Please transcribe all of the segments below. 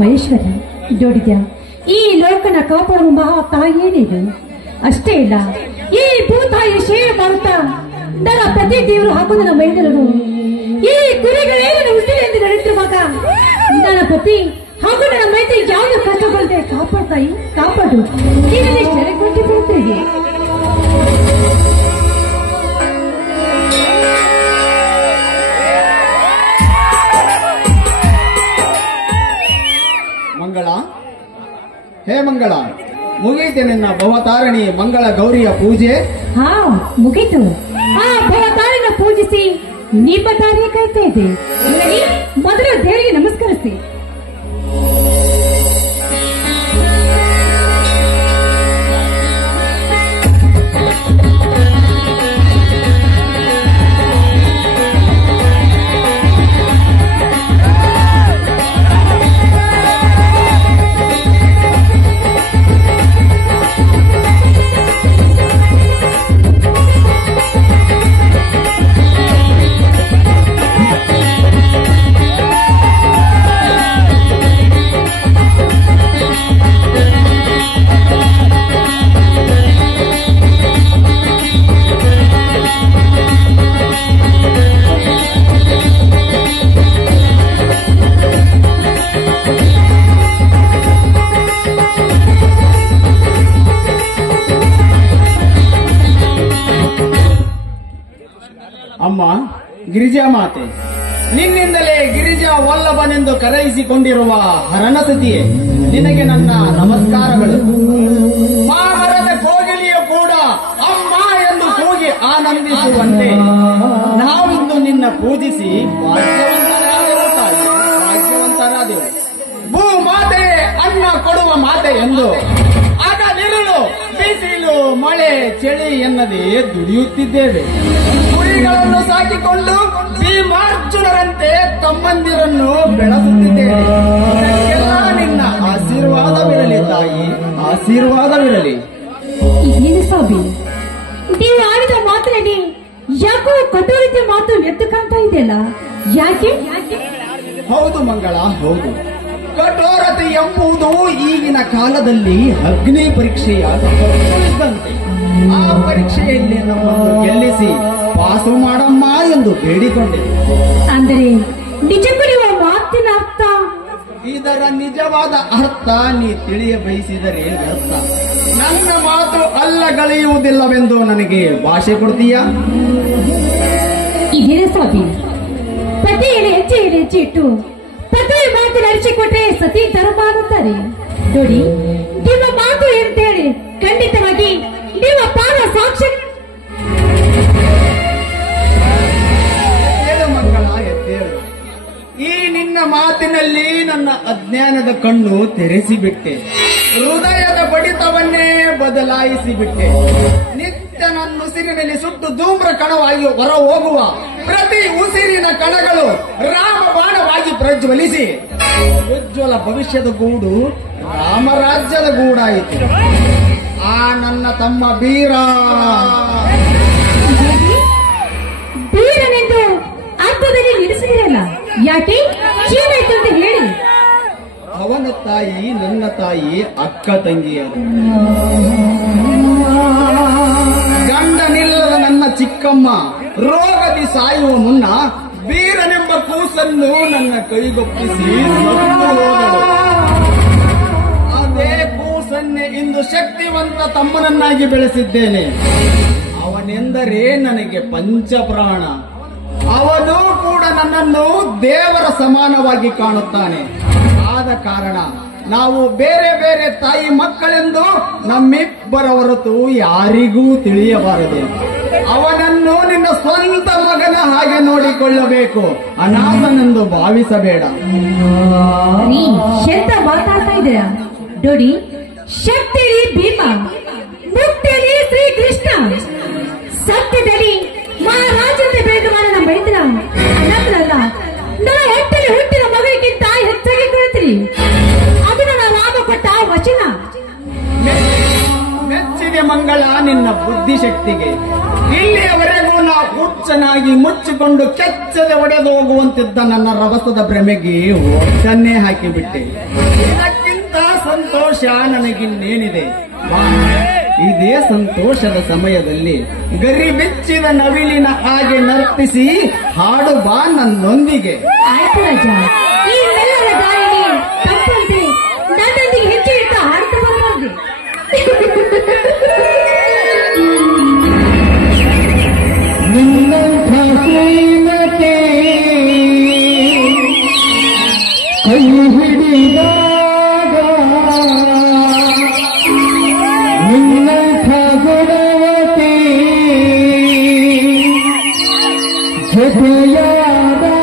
ಮಹೇಶ್ವರಿ ಜೋಡಿದ್ಯಾ ಈ ಲೋಕನ ಕಾಪಾಡು ಮಹಾ ತಾಯಿಯೇನೇನು ಅಷ್ಟೇ ಇಲ್ಲ ಈ ಭೂತಾಯಿ ಸೇವೆ ಮಾಡುತ್ತಾ ನನ್ನ ಪ್ರತಿ ದೇವರು ಹಾಕುವುದನ್ನ ಮೈದರರು ಈ ಕುರಿಗಳೇನು ಉಸಿರೆಂದು ನಡೆಯುತ್ತಿರುವಾಗ ನನ್ನ ಪತಿ ಹಾಗೂ ನನ್ನ ಮೈತ್ರಿ ಯಾವುದು ಕಷ್ಟ ಬರದೆ ಕಾಪಾಡ್ತಾಯಿ ಕಾಪಾಡು ನೀನಲ್ಲಿ ಸೆರೆಗೊಂಡು ಬರುತ್ತೇವೆ. ಮಂಗಳ, ಹೇ ಮಂಗಳ, ಮುಗೀತೆ ನಿನ್ನ ಭವತಾರಣಿ ಮಂಗಳ ಗೌರಿಯ ಪೂಜೆ? ಹಾ ಮುಗೀತು. ಆ ಭವತಾರಿನ ಪೂಜಿಸಿ ನಿಮ್ಮ ದಾರಿ ಕಾಯ್ತಾ ಇದೆ. ಮೊದಲು ದೇವರಿಗೆ ನಮಸ್ಕರಿಸಿ. ಅಮ್ಮ ಗಿರಿಜಾ ಮಾತೆ, ನಿನ್ನಿಂದಲೇ ಗಿರಿಜಾ ವಲ್ಲಭನೆಂದು ಕರೆಯಿಸಿಕೊಂಡಿರುವ ಹರಣಸತಿಯೇ, ನಿನಗೆ ನನ್ನ ನಮಸ್ಕಾರಗಳು. ಮಹಾಭಾರತ ಕೋಗಿಲಿಯು ಕೂಡ ಅಮ್ಮ ಎಂದು ಕೂಗಿ ಆನಂದಿಸುವಂತೆ ನಾವಿಂದು ನಿನ್ನ ಪೂಜಿಸಿ ಭಾಗ್ಯವಂತರಾದೆವು ತಾಯಿ, ಭಾಗ್ಯವಂತರಾದೆವು. ಭೂ ಮಾತೆಯೇ ಅನ್ನ ಕೊಡುವ ಮಾತೆ ಎಂದು ಹಗಲಿರುಳು ಬಿಸಿಲು ಮಳೆ ಚಳಿ ಎನ್ನದೇ ದುಡಿಯುತ್ತಿದ್ದೇವೆ. ಕುರಿಗಳನ್ನು ಸಾಕಿಕೊಂಡು ಭೀಮಾರ್ಜುನರಂತೆ ತಮ್ಮಂದಿರನ್ನು ಬೆಳೆಸುತ್ತಿದ್ದೇವೆ. ಇದಕ್ಕೆಲ್ಲ ನಿನ್ನ ಆಶೀರ್ವಾದವಿರಲಿ ತಾಯಿ, ಆಶೀರ್ವಾದವಿರಲಿ. ಏನು ಸ್ವಾಮಿ, ನೀವು ಆಡಿದ ಮಾತ್ರನೇ ಯಾಕೋ ಕಠೋರತೆ ಮಾತು ಎದ್ದು ಕಾಣ್ತಾ ಇದೆಯಲ್ಲ, ಯಾಕೆ? ಹೌದು ಮಂಗಳ, ಹೌದು. ಕಠೋರತೆ ಎಂಬುದು ಈಗಿನ ಕಾಲದಲ್ಲಿ ಅಗ್ನಿ ಪರೀಕ್ಷೆಯ ಇದ್ದಂತೆ. ಆ ಪರೀಕ್ಷೆಯಲ್ಲಿ ನಮ್ಮನ್ನು ಗೆಲ್ಲಿಸಿ ಪಾಸು ಮಾಡಮ್ಮ ಎಂದು ಬೇಡಿಕೊಂಡೆ. ಅಂದರೆ ನಿಜಕ್ಕೂ ನಿಮ್ಮ ಮಾತಿನ ಅರ್ಥ? ಇದರ ನಿಜವಾದ ಅರ್ಥ ನೀ ತಿಳಿಯ ಬಯಸಿದರೆ ಅರ್ಥ. ನನ್ನ ಮಾತು ಅಲ್ಲಗಳೆಯುವುದಿಲ್ಲವೆಂದು ನನಗೆ ಭಾಷೆ ಕೊಡ್ತೀಯಾ? ಇದೇನ ಸ್ವಾಮಿ, ಪತಿಯಲ್ಲಿ ಹೆಜ್ಜೆ ಇಟ್ಟು ಪತಿಯ ಮಾತು ನಡೆಸಿಕೊಟ್ರೆ ಸತಿ ಧರ್ಮ ಆಗುತ್ತಾರೆ. ನೋಡಿ, ನಿಮ್ಮ ಮಾತು ಅಂತೇಳಿ ಖಂಡಿತವಾಗಿ ನಿಮ್ಮ ಪಾದ ಸಾಕ್ಷಿ. ಎದ್ದೇಳು ಮಂಗಳ, ಎದ್ದೇಳು. ಈ ನಿನ್ನ ಮಾತಿನಲ್ಲಿ ನನ್ನ ಅಜ್ಞಾನದ ಕಣ್ಣು ತೆರೆಸಿಬಿಟ್ಟೆ, ಹೃದಯದ ಬಡಿತವನ್ನೇ ಬದಲಾಯಿಸಿಬಿಟ್ಟೆ. ನಿತ್ಯ ಕೆಟ್ಟನನ್ನುಸಿರಿನಲ್ಲಿ ಸುಟ್ಟು ಧೂಮ್ರ ಕಣವಾಗಿ ಹೊರ ಹೋಗುವ ಪ್ರತಿ ಉಸಿರಿನ ಕಣಗಳು ರಾಮಬಾಣವಾಗಿ ಪ್ರಜ್ವಲಿಸಿ ಉಜ್ವಲ ಭವಿಷ್ಯದ ಗೂಡು ರಾಮರಾಜ್ಯದ ಗೂಡಾಯಿತು. ಆ ನನ್ನ ತಮ್ಮ ಬೀರನೆಂದು ಅರ್ಥದಲ್ಲಿ ನಿಲ್ಲಿಸಿದಿರಲ್ಲ, ಯಾಕೆ ಏನಾಯ್ತು ಅಂತ ಹೇಳಿ. ಅವನ ತಾಯಿ ನನ್ನ ತಾಯಿ ಅಕ್ಕ ತಂಗಿಯರು. ಗಂಡನಿಲ್ಲದ ನನ್ನ ಚಿಕ್ಕಮ್ಮ ರೋಗದಿ ಸಾಯುವ ಮುನ್ನ ಬೀರನೆಂಬ ಕೂಸನ್ನು ನನ್ನ ಕೈಗೊಪ್ಪಿಸಿ ಹೋದಳು. ಅದೇ ಕೂಸನ್ನೇ ಇಂದು ಶಕ್ತಿವಂತ ತಮ್ಮನನ್ನಾಗಿ ಬೆಳೆಸಿದ್ದೇನೆ. ಅವನೆಂದರೆ ನನಗೆ ಪಂಚಪ್ರಾಣ. ಅವನು ಕೂಡ ನನ್ನನ್ನು ದೇವರ ಸಮಾನವಾಗಿ ಕಾಣುತ್ತಾನೆ. ಆದ ಕಾರಣ ನಾವು ಬೇರೆ ಬೇರೆ ತಾಯಿ ಮಕ್ಕಳೆಂದು ನಮ್ಮಿಬ್ಬರ ಹೊರತು ಯಾರಿಗೂ ತಿಳಿಯಬಾರದು. ಅವನನ್ನು ನಿನ್ನ ಸ್ವಂತ ಮಗನ ಹಾಗೆ ನೋಡಿಕೊಳ್ಳಬೇಕು, ಅನಾಥನೆಂದು ಭಾವಿಸಬೇಡ. ನೀ ಎಂತ ಮಾತಾಡ್ತಾ ಇದ್ದೀರಾ ನೋಡಿ. ಶಕ್ತಿಲಿ ಭೀಮ, ಮುಕ್ತಿಯಲ್ಲಿ ಶ್ರೀಕೃಷ್ಣ, ಸತ್ಯದಲ್ಲಿ ಮಹಾರಾಜಂತೆ ಬೆಳೆದ ನಮ್ಮ ಮೈತ್ರ ಅನಾಥರಲ್ಲ. ನನ್ನ ಹೊಟ್ಟೆಲಿ ಹುಟ್ಟಿದ ಮಗುವಿಗಿಂತ ಹೆಚ್ಚಾಗಿ ಕಳಿತೀರಿ. ಅದು ನನ್ನ ರಾಮ ಕೊಟ್ಟ ವಚನ. ಮೆಚ್ಚಿದೆ ಮಂಗಳ ನಿನ್ನ ಬುದ್ಧಿಶಕ್ತಿಗೆ. ಇಲ್ಲಿಯವರೆಗೂ ನಾ ಹುಚ್ಚನಾಗಿ ಮುಚ್ಚಿಕೊಂಡು ಕೆಚ್ಚದೆ ಒಡೆದು ಹೋಗುವಂತಿದ್ದ ನನ್ನ ರಭಸದ ಭ್ರಮೆಗೆ ಒಟ್ಟನ್ನೇ ಹಾಕಿಬಿಟ್ಟೆ. ಇದಕ್ಕಿಂತ ಸಂತೋಷ ನನಗಿನ್ನೇನಿದೆ. ಇದೇ ಸಂತೋಷದ ಸಮಯದಲ್ಲಿ ಗರಿಬೆಚ್ಚಿದ ನವಿಲಿನ ಹಾಗೆ ನರ್ತಿಸಿ ಹಾಡು ಬಾ ನನ್ನೊಂದಿಗೆ. ಆಯ್ತು ರಾಜ, ಈ ಮೆಲ್ಲದ ಗಾಳಿಗೆ ತಪ್ಪಂತೆ ನನ್ನೊಂದಿಗೆ ಹೆಚ್ಚು ಇಟ್ಟು ಹಾಡ್ತಾ ಬರಬಾರ್ದು. ಕೈ ಹಿಡಿದಾಗ ನಿನ್ನಂಥ ಗುಣವತಿ ಜೊತೆಯಾದಾಗ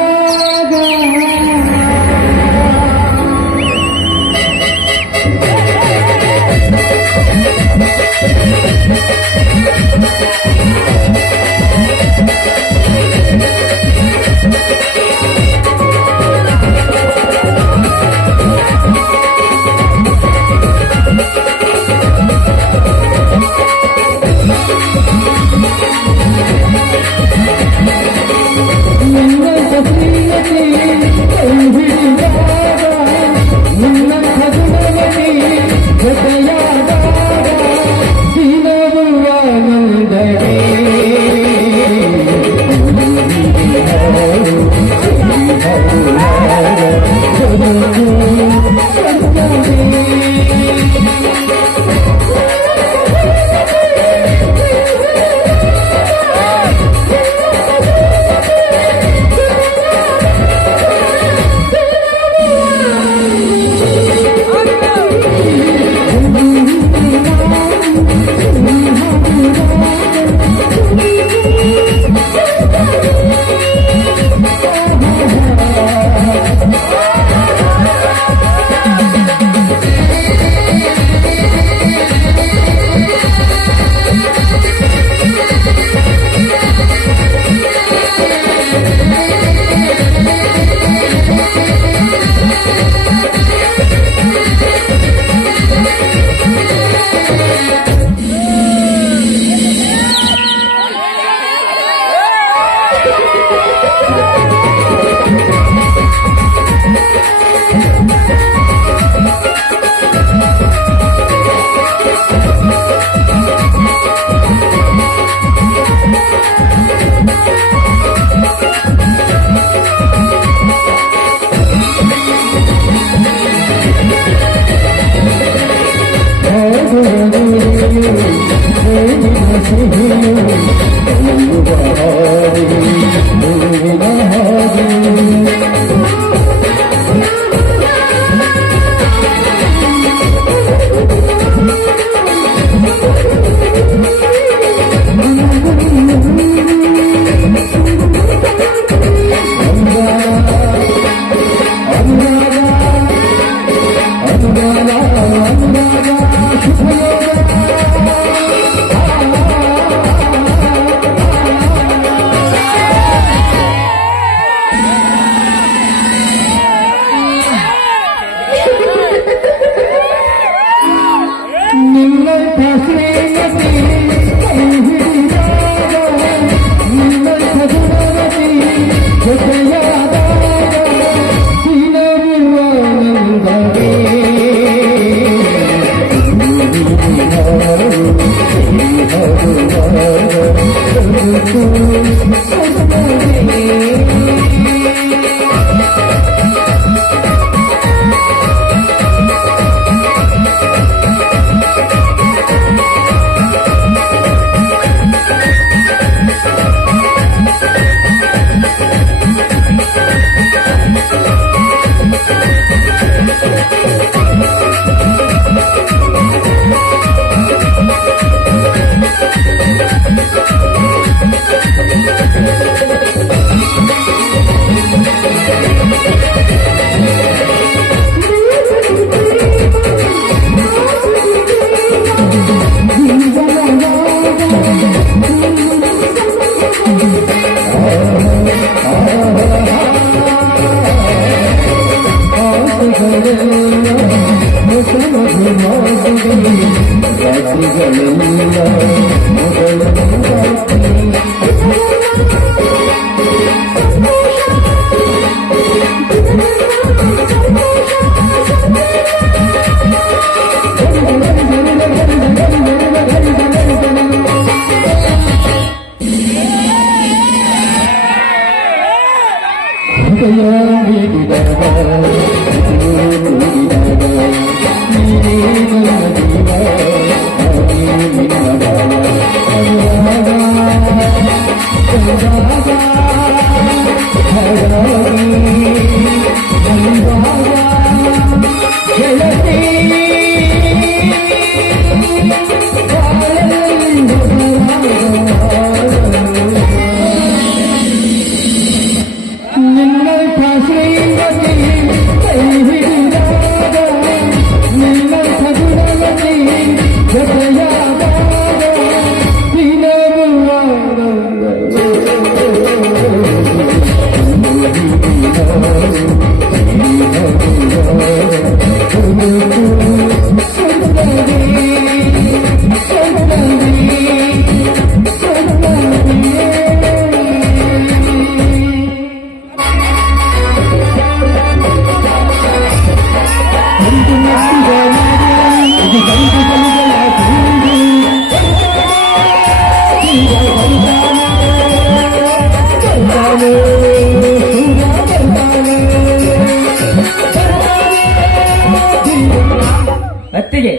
ಅತ್ತಿಗೆ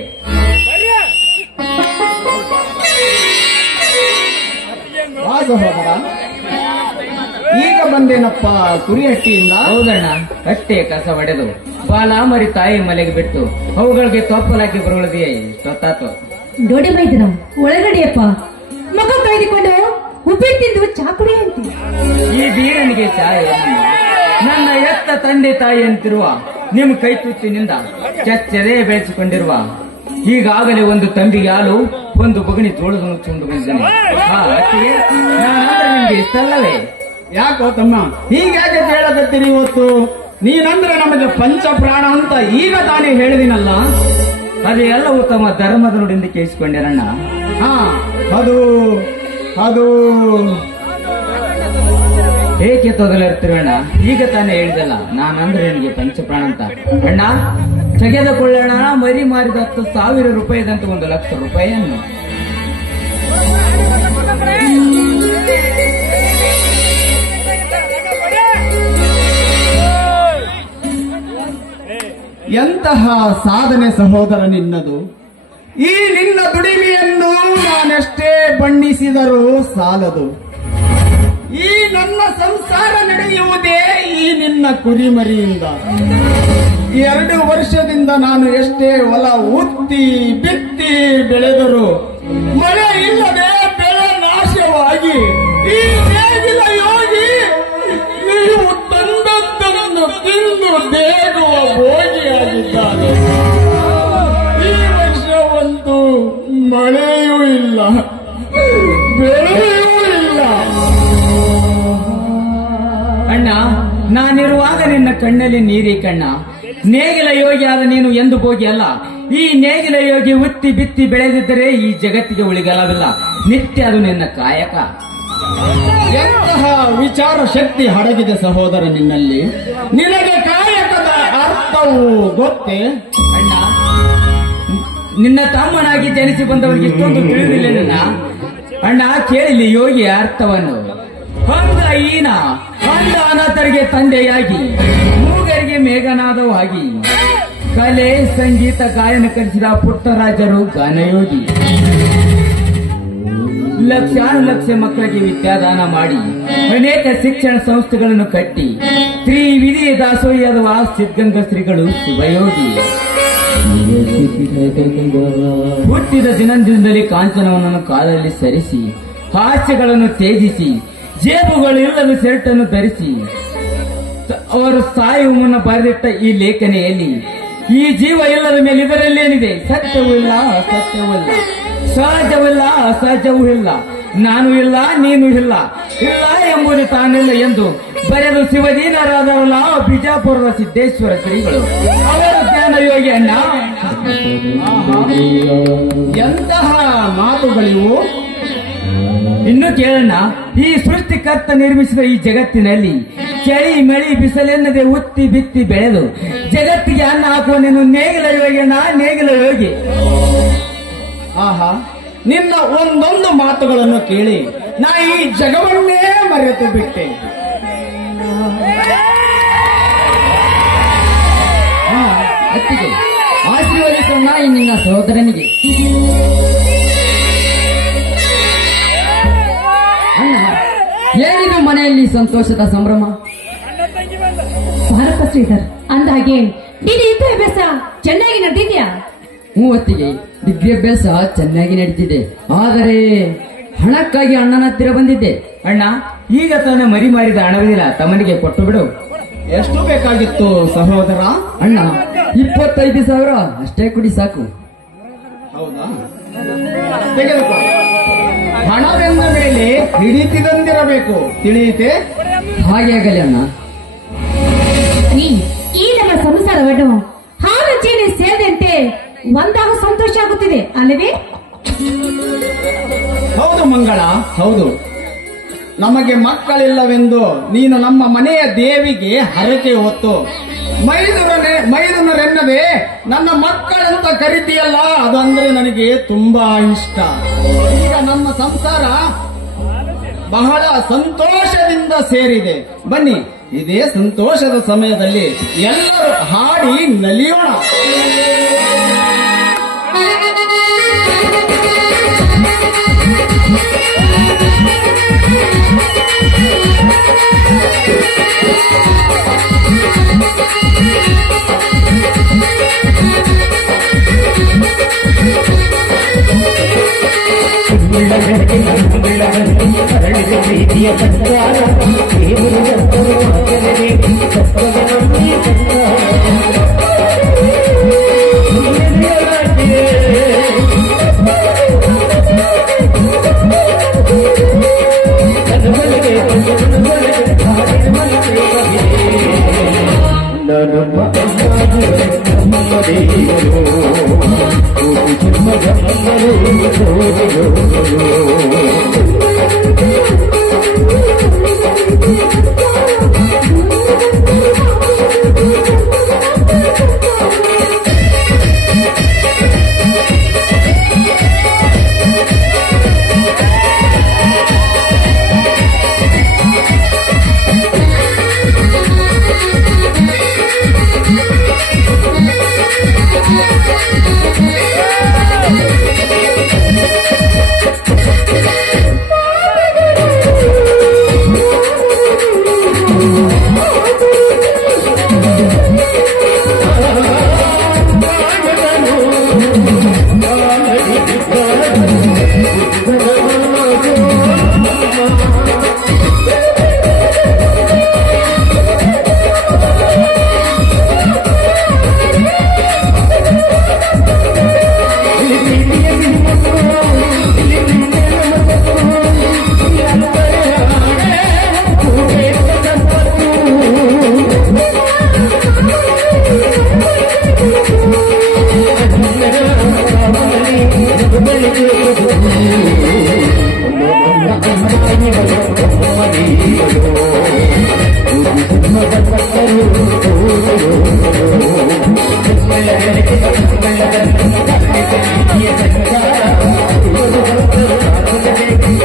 ಸಹೋದರ, ಈಗ ಬಂದೇನಪ್ಪ ಕುರಿಹಟ್ಟಿಯಿಂದ. ಹೌದಣ್ಣ, ಅಷ್ಟೇ ಕಸ ಹೊಡೆದು ಬಾಲ ಮರಿ ತಾಯಿ ಮಲೆಗೆ ಬಿಟ್ಟು ಅವುಗಳಿಗೆ ತೊಪ್ಪಲಾಕಿ ಬರುವುದೇ ಇಷ್ಟೊತ್ತಾತು. ನೋಡಿ ಬೈದ್ರ ಒಳಗಡೆಯಪ್ಪ, ಮಗ ಕಾಯ್ದುಕೊಂಡು ಉಪ್ಪಿಟ್ಟಿದ್ದು ಚಾಕುಡಿ ಅಂತ. ಈ ಬೀರನಿಗೆ ಚಾಯ ನನ್ನ ಎತ್ತ ತಂದೆ ತಾಯಿ ಅಂತಿರುವ ನಿಮ್ ಕೈ ತುತ್ತಿನಿಂದ ಚಚ್ಚದೆ ಬೆಳೆಸಿಕೊಂಡಿರುವ ಈಗಾಗಲೇ ಒಂದು ತಂಬಿಗೆ ಹಾಲು, ಒಂದು ಬಗಣಿ ಜೋಳದ ನುಚ್ಚುಂಡು ಬಂದಿದ್ದೇನೆ. ನಾನಂದ್ರೆ ನಿಮ್ಗೆ ಇಷ್ಟಲ್ಲವೇ? ಯಾಕೋ ತಮ್ಮ ಹೀಗ್ಯಾಕೆ ಹೇಳಕತ್ತೀರಿ? ಇವತ್ತು ನೀನಂದ್ರೆ ನಮಗೆ ಪಂಚ ಪ್ರಾಣ ಅಂತ ಈಗ ತಾನೇ ಹೇಳಿದಿನಲ್ಲ. ಅದೇ ಎಲ್ಲವೂ ತಮ್ಮ ಧರ್ಮದ ನುಡಿಯಿಂದ ಕೇಳಿಸಿಕೊಂಡೇನಣ್ಣ. ಹಾ, ಅದು ಅದು ಏಕೆ ತೊದಲಿರ್ತೀವಣ್ಣ? ಈಗ ತಾನೇ ಹೇಳಿದಲ್ಲ, ನಾನಂದ್ರೆ ನಿನಗೆ ಪಂಚಪ್ರಾಣ ಅಂತ. ಅಣ್ಣ, ತೆಗೆದುಕೊಳ್ಳೋಣ ಮರಿ ಮಾರಿದ 10,000 ರೂಪಾಯಿದಂತ 1,00,000 ರೂಪಾಯಿಯನ್ನು. ಎಂತಹ ಸಾಧನೆ ಸಹೋದರ ನಿನ್ನದು. ಈ ನಿನ್ನ ದುಡಿಮೆಯನ್ನು ನಾನೆಷ್ಟೇ ಬಣ್ಣಿಸಿದರೂ ಸಾಲದು. ಈ ನನ್ನ ಸಂಸಾರ ನಡೆಯುವುದೇ ಈ ನಿನ್ನ ಕುರಿಮರಿಯಿಂದ. 2 ವರ್ಷದಿಂದ ನಾನು ಎಷ್ಟೇ ಹೊಲ ಉತ್ತಿ ಬಿತ್ತಿ ಬೆಳೆದರೂ ಮಳೆ ಇಲ್ಲದೆ ಬೆಳೆ ನಾಶವಾಗಿ ಈ ನೇಗಿಲ ಯೋಗಿ ನೀವು ತಂದದ್ದನ್ನು ತಿಂದು ಬೇಗುವ ಭೋಗಿಯಾಗಿದ್ದಾನೆ. ಈ ವರ್ಷವಂತೂ ಮಳೆಯೂ ಇಲ್ಲ, ಬೆಳೆಯೂ ಇಲ್ಲ. ಅಣ್ಣ, ನಾನಿರುವಾಗ ನಿನ್ನ ಕಣ್ಣಲ್ಲಿ ನೀರಿ ಕಣ್ಣ. ನೇಗಿಲ ಯೋಗಿ ಆದ ನೀನು ಎಂದು ಭೋಗಿ ಅಲ್ಲ. ಈ ನೇಗಿಲ ಯೋಗಿ ಉತ್ತಿ ಬಿತ್ತಿ ಬೆಳೆದಿದ್ದರೆ ಈ ಜಗತ್ತಿಗೆ ಉಳಿಗಲವಿಲ್ಲ. ನಿತ್ಯ ಅದು ನಿನ್ನ ಕಾಯಕ. ಎಂತಹ ವಿಚಾರ ಶಕ್ತಿ ಹಡಗಿದೆ ಸಹೋದರ ನಿನ್ನಲ್ಲಿ. ನಿನಗೆ ಕಾಯಕದ ಅರ್ಥವು ಗೊತ್ತೇ? ಅಣ್ಣ, ನಿನ್ನ ತಮ್ಮನಾಗಿ ಜನಿಸಿ ಬಂದವರಿಗೆ ಇಷ್ಟೊಂದು ತಿಳಿದಿಲ್ಲ. ಅಣ್ಣ ಕೇಳಿಲಿ ಯೋಗಿ ಅರ್ಥವನ್ನು. ಅಂದ ಈನ ಅಂದ ಅನಾಥರಿಗೆ ತಂದೆಯಾಗಿ, ಮೂಗರಿಗೆ ಮೇಘನಾದವಾಗಿ, ಕಲೆ ಸಂಗೀತ ಗಾಯನ ಕಲಿಸಿದ ಪುಟ್ಟರಾಜರು ಗಾನಯೋಗಿ. ಲಕ್ಷಾನುಲಕ್ಷ ಮಕ್ಕಳಿಗೆ ವಿದ್ಯಾದಾನ ಮಾಡಿ ಅನೇಕ ಶಿಕ್ಷಣ ಸಂಸ್ಥೆಗಳನ್ನು ಕಟ್ಟಿ ತ್ರಿವಿಧಿ ದಾಸೋಹ್ಯದವ ಸಿದ್ಧಗಂಗಾ ಶ್ರೀಗಳು ಶಿವಯೋಗಿ. ಹುಟ್ಟಿದ ದಿನದಿಂದಲೇ ಕಾಂಚನವನ್ನು ಕಾಲಲ್ಲಿ ಸರಿಸಿ, ಹಾಸ್ಯಗಳನ್ನು ತ್ಯಜಿಸಿ, ಜೇಬುಗಳಿಲ್ಲದ ಶರ್ಟನ್ನು ಧರಿಸಿ, ಅವರು ಸಾಯುವ ಮುನ್ನ ಬರೆದಿಟ್ಟ ಈ ಲೇಖನೆಯಲ್ಲಿ ಈ ಜೀವ ಇಲ್ಲದ ಮೇಲೆ ಇದರಲ್ಲೇನಿದೆ? ಸತ್ಯವೂ ಇಲ್ಲ, ಅಸತ್ಯವೂ ಇಲ್ಲ, ಸಹಜವಿಲ್ಲ, ಅಸಹಜವೂ ಇಲ್ಲ, ನಾನು ಇಲ್ಲ, ನೀನು ಇಲ್ಲ, ಇಲ್ಲ ಎಂಬುದು ತಾನಿಲ್ಲ ಎಂದು ಬರೆದು ಶಿವದೀನರಾದರಲ್ಲ ಬಿಜಾಪುರದ ಸಿದ್ದೇಶ್ವರ ಶ್ರೀಗಳು. ಅವರ ಜ್ಞಾನ ಯೋಗಿ ಅಣ್ಣ. ಎಂತಹ ಮಾತುಗಳಿವು? ಇನ್ನು ಕೇಳೋಣ. ಈ ಸೃಷ್ಟಿಕರ್ತ ನಿರ್ಮಿಸಿದ ಈ ಜಗತ್ತಿನಲ್ಲಿ ಚಳಿ ಮಳಿ ಬಿಸಿಲೆನ್ನದೆ ಉತ್ತಿ ಬಿತ್ತಿ ಬೆಳೆದು ಜಗತ್ತಿಗೆ ಅನ್ನ ಹಾಕುವ ನೀನು ನೇಗಿಲ ಯೋಗಿ ಅಣ್ಣ, ನೇಗಿಲ ಯೋಗಿ. ಆಹಾ, ನಿನ್ನ ಒಂದೊಂದು ಮಾತುಗಳನ್ನು ಕೇಳಿ ನಾ ಈ ಜಗವನ್ನೇ ಮರೆತು ಬಿಟ್ಟೆ. ಅತ್ತಿಗೆ ಆಶೀರ್ವದಿಸೋಣ ಈ ನಿನ್ನ ಸಹೋದರನಿಗೆ. ಅಣ್ಣ, ಏನಿದು ಮನೆಯಲ್ಲಿ ಸಂತೋಷದ ಸಂಭ್ರಮ? ಭಾರತ ಶ್ರೀಧರ್, ಅಂದಾಗೆ ನೀನು ವಿದ್ಯಾಭ್ಯಾಸ ಚೆನ್ನಾಗಿ ನಡೆದಿದ್ಯಾ? ಮೂವತ್ತಿಗೆ ವಿದ್ಯಾಭ್ಯಾಸ ಚೆನ್ನಾಗಿ ನಡೀತಿದೆ. ಆದರೆ ಹಣಕ್ಕಾಗಿ ಅಣ್ಣನ ಹತ್ತಿರ ಬಂದಿದ್ದೆ. ಅಣ್ಣ, ಈಗ ತಾನೇ ಮರಿ ಮಾರಿದ ಹಣವಿಲ್ಲ, ತಮ್ಮನಿಗೆ ಕೊಟ್ಟು ಬಿಡು. ಎಷ್ಟು ಬೇಕಾಗಿತ್ತು ಸಹೋದರ? ಅಣ್ಣ, 25,000 ಅಷ್ಟೇ ಕೊಡಿ ಸಾಕು. ಹೌದಾ? ತೆಗೆದುಕೋ. ಹಣವೆಂದ ಮೇಲೆ ಹಿಡಿತಿದಂದಿರಬೇಕು, ತಿಳಿಯಿತೆ? ಹಾಗೆ ಆಗಲಿ ಅಣ್ಣ. ನೀ ಈ ನಮ್ಮ ಸಂಸಾರವನ್ನು ಹಾಲು ಜೇನು ಸೇರಿದಂತೆ ಒಂದಾಗ ಸಂತೋಷ ಆಗುತ್ತಿದೆ ಅಲ್ಲವೇ? ಹೌದು ಮಂಗಳ, ಹೌದು. ನಮಗೆ ಮಕ್ಕಳಿಲ್ಲವೆಂದು ನೀನು ನಮ್ಮ ಮನೆಯ ದೇವಿಗೆ ಹರಕೆ ಹೊತ್ತು ಮೈದುನರೆನ್ನದೆ ನನ್ನ ಮಕ್ಕಳಂತ ಕರಿತೀಯಲ್ಲ, ಅದು ಅಂದ್ರೆ ನನಗೆ ತುಂಬಾ ಇಷ್ಟ. ಈಗ ನಮ್ಮ ಸಂಸಾರ ಬಹಳ ಸಂತೋಷದಿಂದ ಸೇರಿದೆ. ಬನ್ನಿ, ಇದೇ ಸಂತೋಷದ ಸಮಯದಲ್ಲಿ ಎಲ್ಲರೂ ಹಾಡಿ ನಲಿಯೋಣ. Thank you.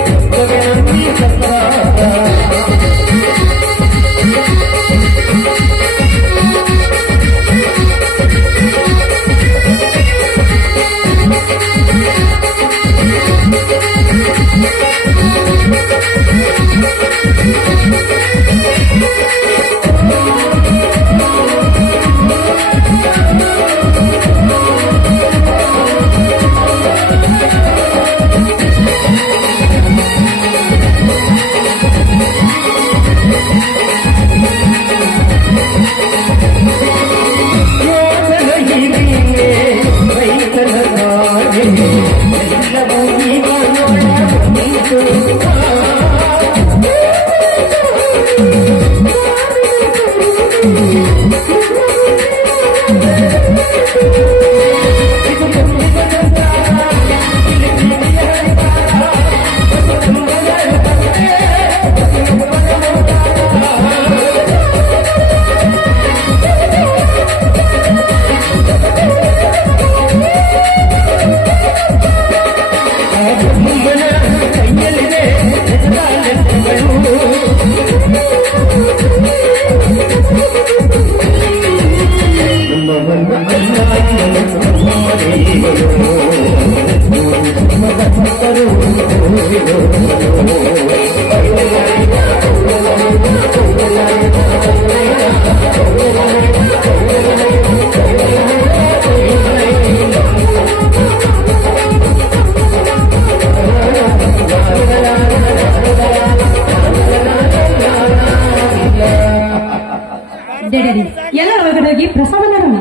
ನಡೀರಿ ಎಲ್ಲರ ಒಳಗಡೆ ಹೋಗಿ ಪ್ರಸಾದ ಮಾಡೋಣ.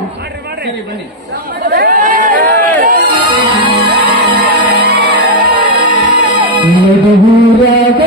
ಸರಿ ಬನ್ನಿ. ನಡುವೂರಾಗ